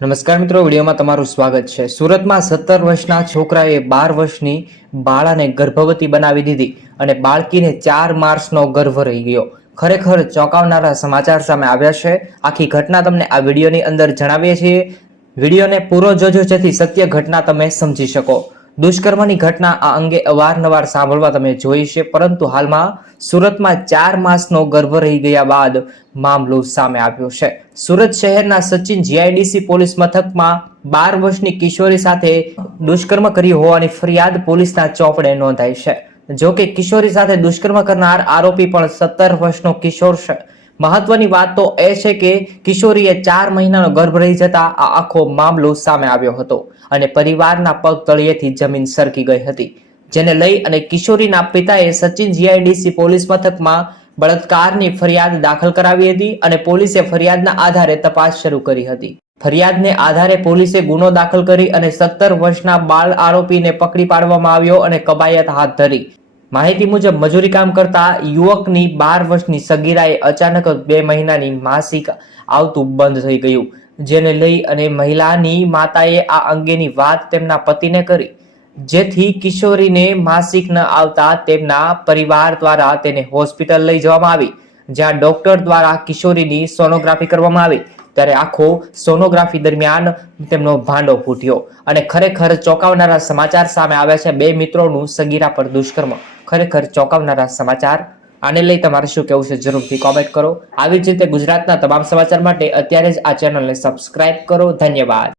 નમસ્કાર મિત્રો, વિડીયોમાં તમારું સ્વાગત છે। સુરતમાં 17 વર્ષના છોકરાએ 12 વર્ષની બાળાને ગર્ભવતી બનાવી દીધી અને બાળકીને 4 માસનો ગર્ભ રહી ગયો। ખરેખર ચોંકાવનારા સમાચાર સામે આવ્યા છે। આખી ઘટના તમને આ વિડીયોની અંદર જણાવીએ છીએ। વિડીયોને પૂરો જોજો જેથી સત્ય ઘટના તમે સમજી શકો। દુષ્કર્મની ઘટના આ અંગે અવારનવાર સાંભળવા તમે જોઈ છે, પરંતુ હાલમાં સુરતમાં 4 માસનો ગર્ભ રહી ગયા બાદ મામલો સામે આવ્યો છે। સુરત શહેરના સચિન જીઆઈડીસી પોલીસ મથકમાં 12 વર્ષની કિશોરી સાથે દુષ્કર્મ કર્યું હોવાની ફરિયાદ પોલીસના ચોપડે નોંધાઈ છે। જો કે કિશોરી સાથે દુષ્કર્મ કરનાર આરોપી પણ 17 વર્ષનો કિશોર છે। મહત્વની વાત તો એ છે કે કિશોરીએ 4 મહિનાનો ગર્ભ રહી જતા આ આખો મામલો સામે આવ્યો હતો અને પરિવારના પગ તળિયેથી જમીન સરકી ગઈ હતી, જેને લઈ અને કિશોરીના પિતાએ સચિન જીઆઈડીસી પોલીસ મથકમાં બળાત્કારની ફરિયાદ દાખલ કરાવી હતી અને પોલીસે ફરિયાદના આધારે તપાસ શરૂ કરી હતી। ફરિયાદને આધારે પોલીસે ગુનો દાખલ કરી અને 17 વર્ષના બાળ આરોપીને પકડી પાડવામાં આવ્યો અને કવાયત હાથ ધરી। માહિતી મુજબ મજૂરી કામ કરતા યુવકની 12 વર્ષની સગીરાએ અચાનક 2 મહિનાની માસિક આવતું બંધ થઈ ગયું, જેને લઈ અને મહિલાની માતાએ આ અંગેની વાત તેમના પતિને કરી, જેથી કિશોરીને માસિક ન આવતા તેમના પરિવાર દ્વારા તેને હોસ્પિટલ લઈ જવામાં આવી, જ્યાં ડોક્ટર દ્વારા કિશોરીની સોનોગ્રાફી કરવામાં આવી। ત્યારે આખો સોનોગ્રાફી દરમિયાન તેમનો ભાંડો ફૂટ્યો અને ખરેખર ચોંકાવનારા સમાચાર સામે આવ્યા છે। 2 મિત્રોનું સગીરા પર દુષ્કર્મ, ખરેખર ચોંકાવનારા સમાચાર। આને લઈ તમારે શું કહેવું છે જરૂરથી કોમેન્ટ કરો। આવી જ રીતે ગુજરાતના તમામ સમાચાર માટે અત્યારે જ આ ચેનલને સબસ્ક્રાઇબ કરો। ધન્યવાદ।